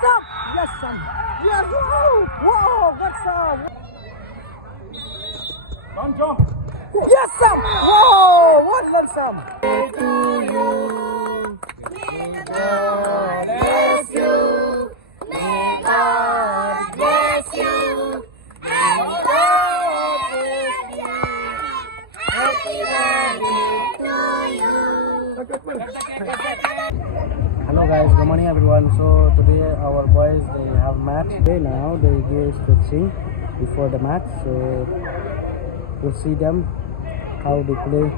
Sam! Yes, Sam! Yes! Whoa! Whoa! That's Jump! Yes, Sam! Whoa! What done, Sam? To you, may God bless you, may God bless you, happy birthday, happy birthday to you. Hello guys, good morning everyone. So today our boys they have match. Today now they go stretching before the match. So we'll see them how they play.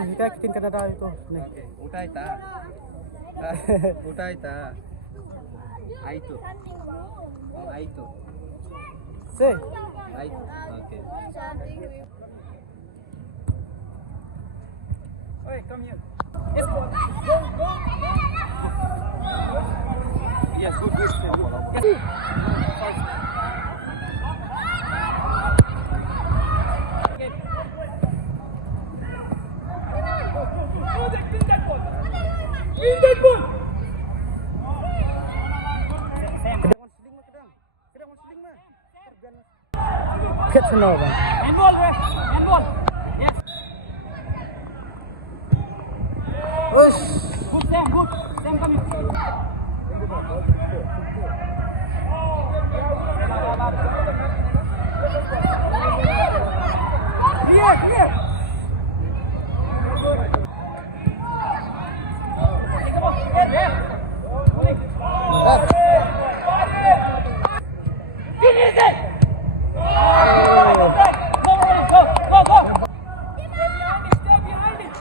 Kita kitin ka na tayo ito. Utay ta. Utay ta. Aito. Aito. Say. Aito. Okay. Oi, come here. Yes, go. Yes, good. Yes. Catch another. Handball. Yes. Push. Good, Sam. Sam, come here. Here. Finish it! Go! Stay behind it!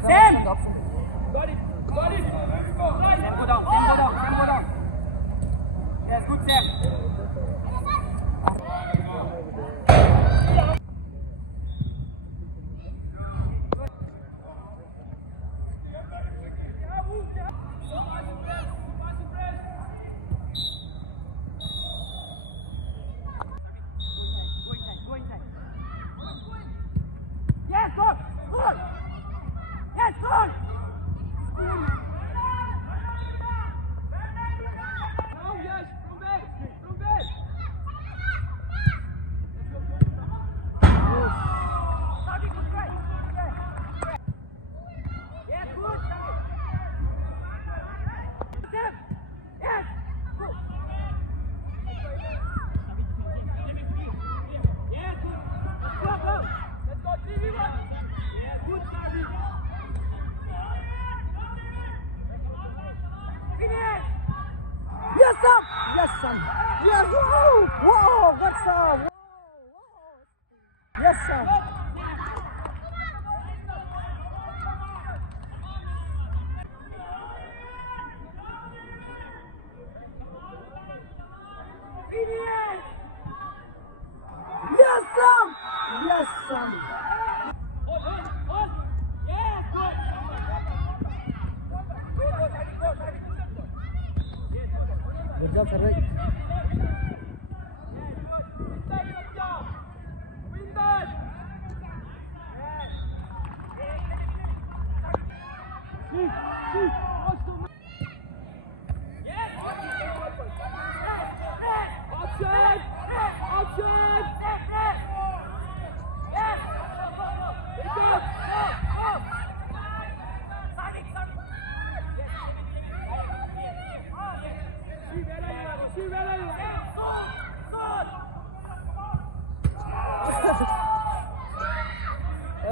Sam! Got it! Sam, go down. Yes, good, Sam. Go inside. Yes, go! Yes, goal! Now, yes, from there. Sabi, good try. Yes, good, Sabi. Sam, yes, go. Yes, good. Let's go, 3v1. Yes, good, Sabi. Yes, Sam! Yes, Sam! Yes! Whoa! That's Whoa! Yes, Sam! Yes, Sam! Yes, Sam! Hold. Yes, good. Good job, Sarvik.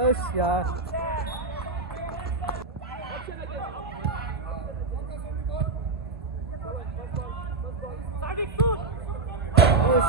Oh, yeah. Let's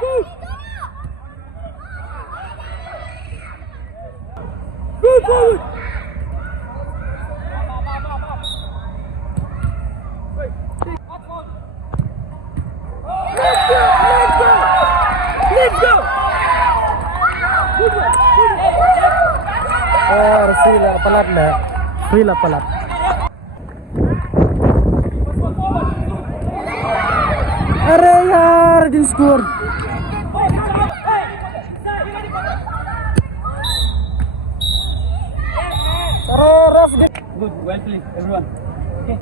go! Move forward! Let's go! Free lah pelat dah. Free lah pelat. Are yaar, dia skor. Good, well played, everyone. Okay.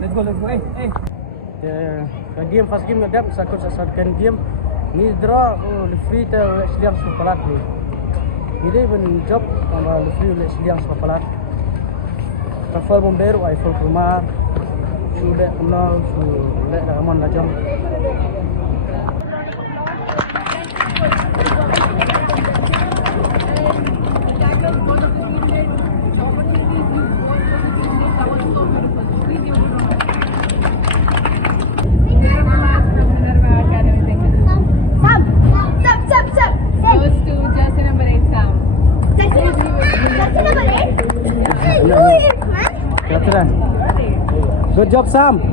Let's go. Hey. The game first game ada second game ni draw the free to Sliang sepalat ni. Ini pun job sama the free oleh Sliang sepalat. Travel bomber Eiffel rumah sudah kenal sudah aman dah jam. Good job, Sam. Hey,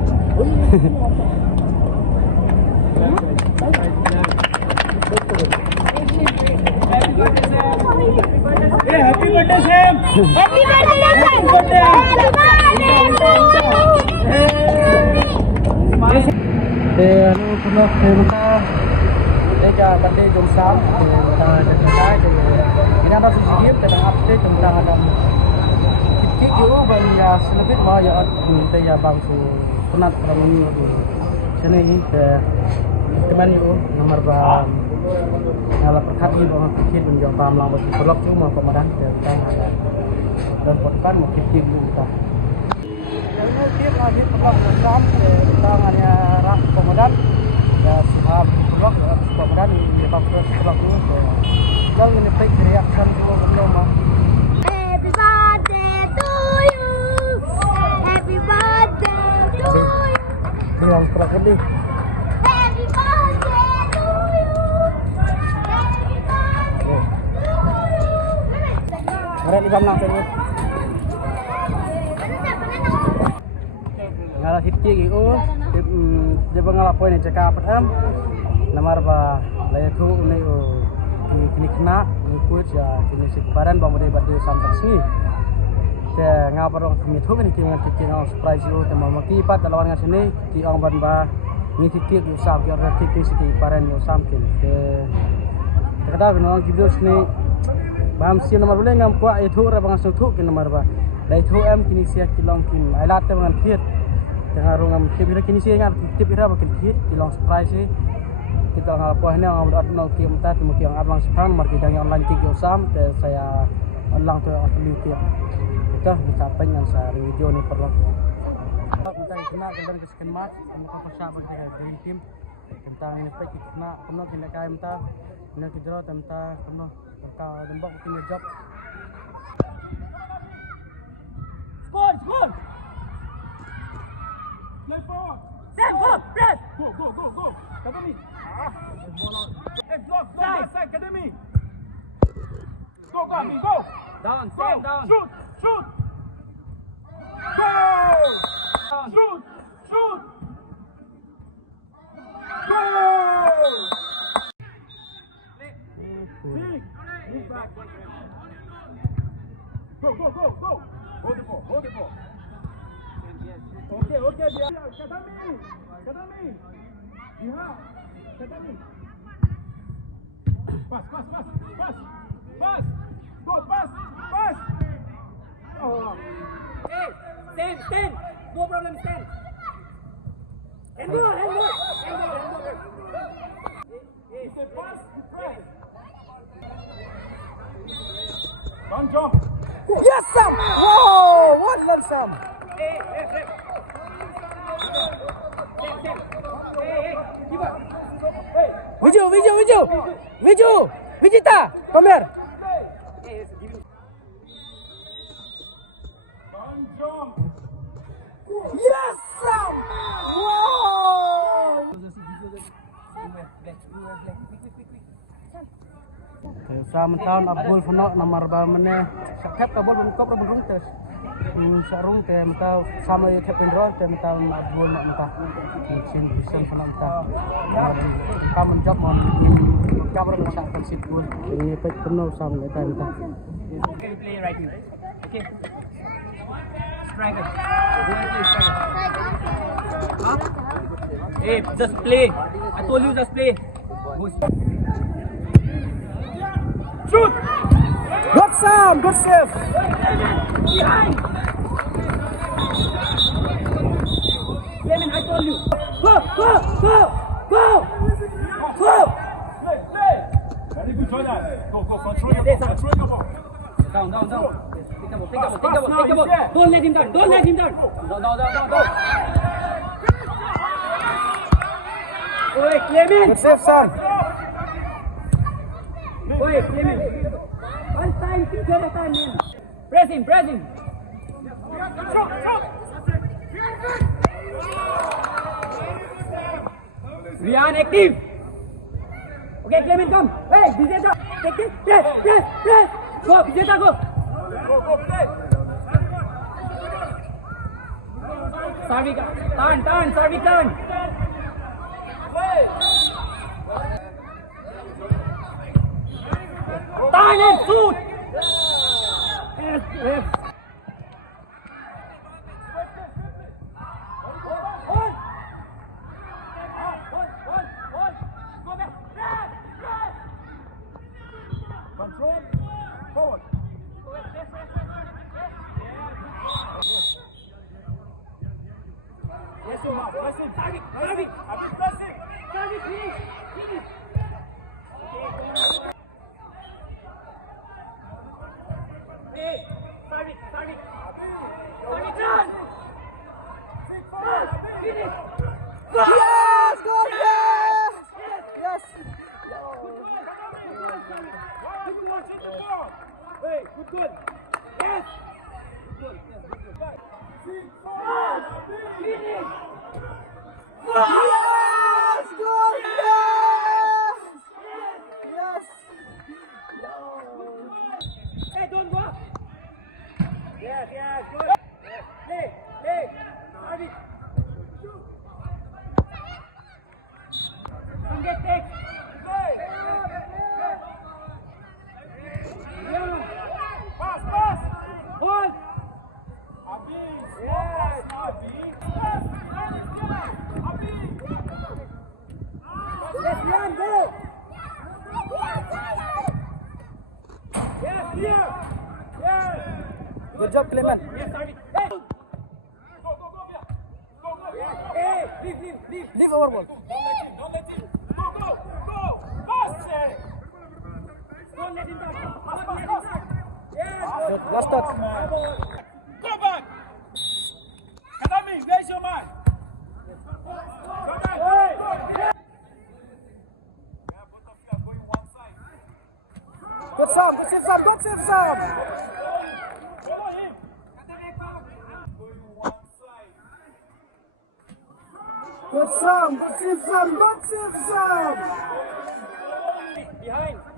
happy birthday, Sam! Happy birthday, Sam! Happy birthday to you! Anu pernah kita deja birthday jom Sam. Kita dekat kita ada sedikit kita update tentang ada kik yo ban ya selebih bah ya te ya bang su penat ramai di sini ni teman yo nomor bang ala perkat ni bang kik menjawab pam lang bagi pelok cuma pemadam kita ada dan potkan mau kik kita ini kik lagi pelok Sam tentang hanya rak pemadam ya sahab pelok pemadam di bang pelok tu dan ini fake reaction tu belum mah. Happy birthday to you. Happy birthday to you. Yang terakhir ni. Happy birthday to you. Happy birthday to you. Mari kita nak tengok. Ngala hiti gitu. Dia bengal poin cakap apa? Nomor ba laya tu ni kini kena ikut ya kini separan bawa dia berdua sampai sini. Dia ngapa orang kami tu kan kita kita orang surprise you tema mati pat lawan ngan sini kita orang banba ni titik usah kita orang titik sini paran yo sampai. Dia kata orang video sini baham si nomor boleh ngam kuat itu orang bangsa tu kini nomor ba. Dah itu kini siap kilong kini. Ailat tu dengan kit. Tengah orang kira kini siap ngam tip ira bakal kit kilong surprise ni. Kita orang apa ni orang berada nak kiam tadi mungkin orang abang sekarang market yang online kick usam saya online tu afli kiam kita mencapai dengan saya video ni perlu kita kena tentang kesekian mat sama apa sahabat kita tim tentang ini kita kena penuh kita kaya minta ini kita tentang penuh kita tembak punya job Score! Play forward! Sam, go! Press! Go! Cover me! Hey, block! Side, academy! Go, Ami, go! Down, Sam, down! Shoot! Go! Down! Shoot! Go! Lead back. Go! Hold the ball! okay. Academy. Yeah. Academy. Pass. Go, pass. Oh. Hey, stand. No problem, stand. Handball. It's a pass, press. Don't jump. Yes, Sam! Whoa! What done, Sam? Hey, keep up. Viju! Vijita! Come here! Don't jump. Yes, Sam! Wow! Sam tahun Abdul Fano nomor berapa Sakap kabul bentuk berung tes. Sarung teh mentau sama ya Kevin Roy teh mentau Abdul mentah. Cin pisan Fano mentah. Kamu job mon cover masak persit gol. Ini pek penuh sam eta mentah. Okay, play right here. Okay. Striker. Huh? Hey, just play. I told you just play. Shoot! Good Sam, good save. Behind! Clement, I told you. Go! Play. Very good, Jordan. Go. Control your ball. Down. Take the ball. Don't let him down. Down. Oi, Clement. Good save, Sam. Oi, Clement. One time, keep the time, man. Press him. Rian, active. Okay, Clement, come. Hey, Vijeta, take it. Press. Go, Vijeta, go. Go, play. Sarvik, turn. Play. Turn and shoot. Yes. Control. Forward. Pressing. Sarvik. Pressing. Sarvik, please. Hey, Sarvik. Sarvik, run. Finish. Yes, good yes. Good goal. Hey, good goal. Yes. Finish. Yes, good yes. Hey, don't go. Yes, good. Play. Sarvik. Get take. Yeah. Pass. Hold. Abi. Yes. Yes, Rian, go. Yes, clear. Yes. Good job, Clement. Yes, Sarvik. Hey. Go. Hey, leave. Leave our ball. Don't let him. Go. Pass. Don't let him down. Yes. Good. Last touch. Go back. Academy, raise your man. Go back. Yeah, both of you are going one side. Good Sam. Follow him. Going one side. Good Sam.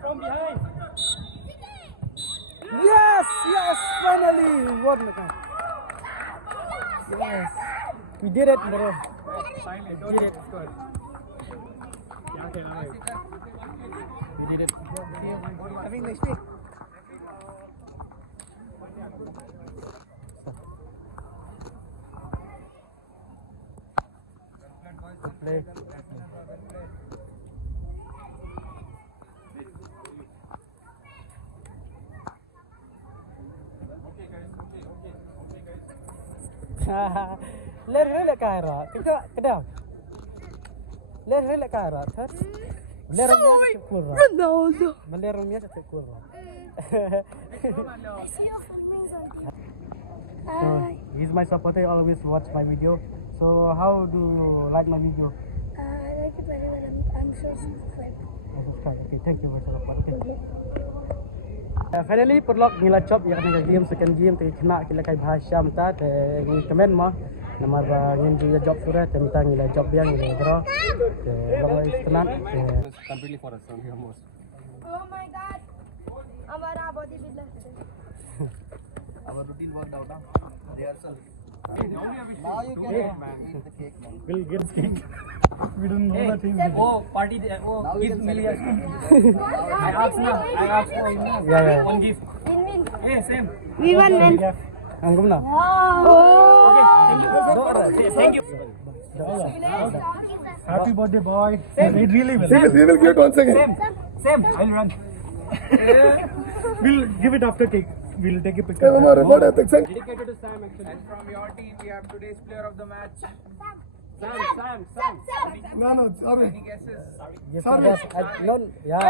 From behind. Yes, finally. What? Yes. We did it, bro. We did it. We did it. Having next week. play. Lên lại cài rồi, cái nào? Lên lại cài rồi, thật. Lên rumnya ke kurang. Ronaldo. Lên rumnya ke kurang. So, he's my supporter. He always watch my video. So how do you like my video? I like it very well. I'm sure subscribe. Subscribe. Okay, thank you for support. Okay. Finally, perlok nila chop yang kena game second game tu kena kila kai bahasa mata ni comment mah nama ngin dia job surat tentang nila job yang nila draw. Long is tenat. Completely for us from here most. Oh my God. Amara body builder. Our routine worked out. Rehearsal. Now you can eat the cake now. We'll get cake. We don't know the thing. Oh, party there. Oh, Now we gift can million. celebrate. I asked now. I asked for him now. Yeah. One gift. Win. Hey, same. We won. Angkum na. Oh. Thank you. Happy birthday, boy. It really will. We will give it once again. Same. I'll run. We'll give it after cake. We'll take a picture. Hey, Mama, report at the exam. Dedicated to Sam actually. And from your team, we have today's player of the match. Sam. No, sorry. Any guesses? Yes, I no. Yeah.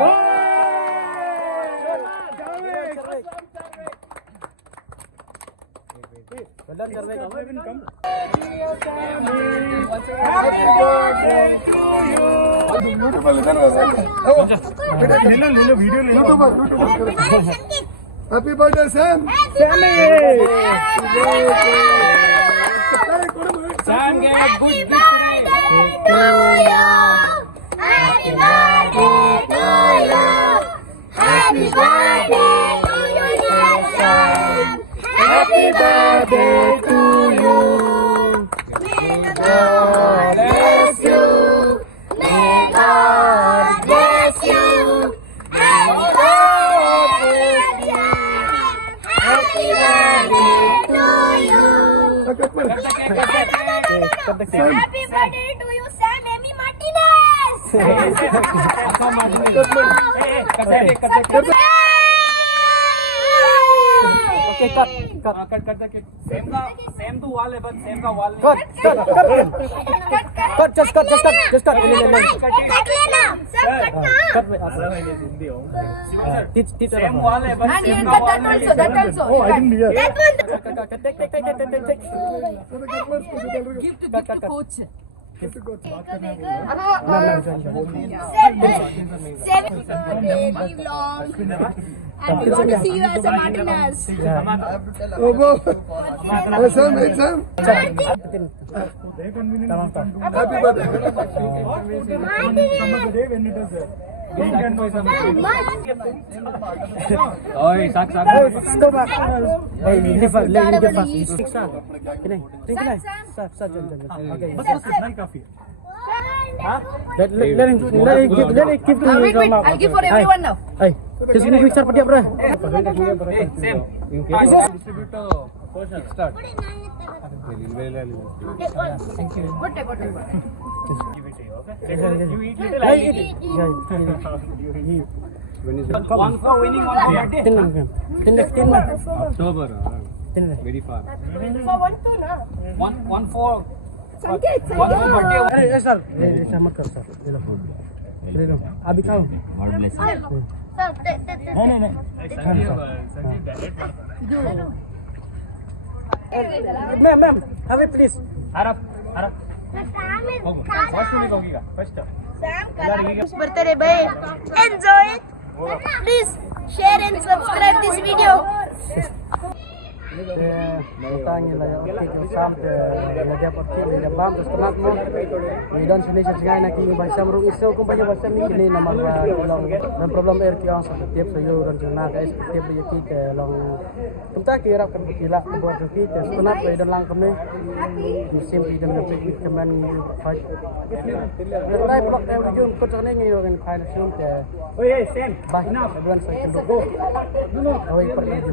Well done, Jarvik. Beautiful, Happy birthday, Sam. Sam gave a good gift Happy birthday to you, dear Sam. Happy birthday to you. May God bless you. May God bless you. Happy birthday, Sam. Happy birthday to you. Happy birthday to you, Sam Amy Martinez. Okay, cut. cut the cake. Same to wall है but same का wall Cut. Just cut. Cut लेना, सब कटना. Cut with teach Same wall है but And same you का cut wall that also, that also. Oh, I didn't hear. That one. Take. Gift to coach. Live long. And we want to see you as a Martinez. Oh, wow. Hey, Sam, hey, Sam. Happy birthday. Oi, sak. Stop back. Hey, leave fast. Drink. Okay. Let it give to Wait, I'll give for everyone now. Hey, just give picture padiak bro. Hey, same. Distributor. Start. You eat little, I eat. One for winning, one for birthday. 10 October, very far. One for Sanket. one for birthday. Hey, sir. Sama kau, sir. Abi kau. Ma'am, have it please. Harap. Birthday, bye. Enjoy it. Please share and subscribe this video. Tanya lah, okay, kau sampai dia pergi dia bam terus kenal mo. Dan sini saya nak ingin bahasa merung isu, kau banyak bahasa ni kini nama long dan problem air kiang setiap sayu dan jenah guys setiap dia kita long. Kita kira kan kila buat kita kenal dan lang kami musim kita nak pergi keman fight. Kita blok dia jom kau sana ni orang kain film ke. Oh yeah, same. Bah, enough. Everyone say go. No. Away pergi.